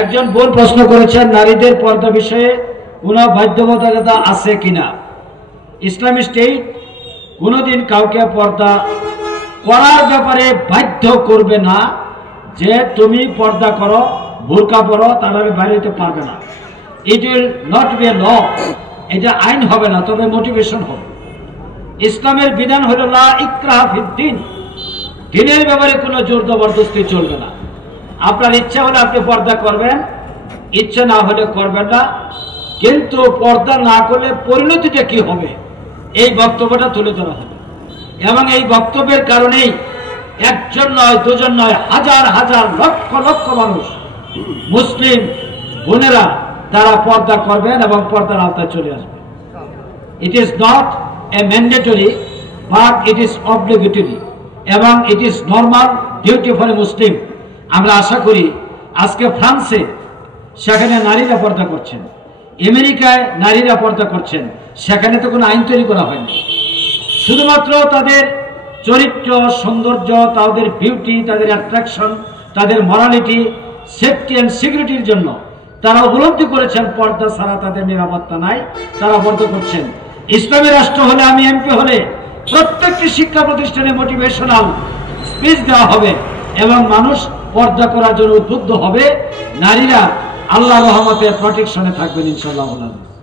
একজন বোন প্রশ্ন করেছেন নারীদের পর্দা বিষয়ে কোনো বাধ্যবাধকতা আছে কিনা। ইসলামিক স্টেট কোনোদিন কাউকে পর্দা করার ব্যাপারে বাধ্য করবে না যে তুমি পর্দা করো, বোরকা পরো, তারা বাইরে হতে পারবে না। It will not B A ল, এটা আইন হবে না, তবে মোটিভেশন হবে। ইসলামের বিধান হলো লা ইকরাহা ফিদ্দিন, দিনের ব্যাপারে কোনো জোর জবরদস্তি চলবে না। আপনার ইচ্ছা হলে আপনি পর্দা করবেন, ইচ্ছা না হলে করবেন না, কিন্তু পর্দা না করলে পরিণতিটা কি হবে এই বক্তব্যটা তুলে ধরা হবে। এবং এই বক্তব্যের কারণেই একজন নয়, দুজন নয়, হাজার হাজার লক্ষ লক্ষ মানুষ, মুসলিম বোনেরা তারা পর্দা করবেন এবং পর্দার আওতায় চলে আসবে। It is not a mandatory, but it is obligatory এবং it is normal duty for a Muslim. আমরা আশা করি আজকে ফ্রান্সে সেখানে নারীরা পর্দা করছেন, আমেরিকায় নারীরা পর্দা করছেন, সেখানে তো কোনো আইন তৈরি করা হয়নি। শুধুমাত্র তাদের চরিত্র, সৌন্দর্য, তাদের বিউটি, তাদের অ্যাট্রাকশন, তাদের মরালিটি, সেফটি অ্যান্ড সিকিউরিটির জন্য তারা উপলব্ধি করেছেন পর্দা ছাড়া তাদের নিরাপত্তা নাই, তারা পর্দা করছেন। ইসলামী রাষ্ট্র হলে, আমি এমপি হলে প্রত্যেকটি শিক্ষা প্রতিষ্ঠানে মোটিভেশনাল স্পিচ দেওয়া হবে এবং মানুষ পর্দা করার জন্য উদ্বুদ্ধ হবে। নারীরা আল্লাহর রহমতের প্রোটেকশনে থাকবেন ইনশাআল্লাহ।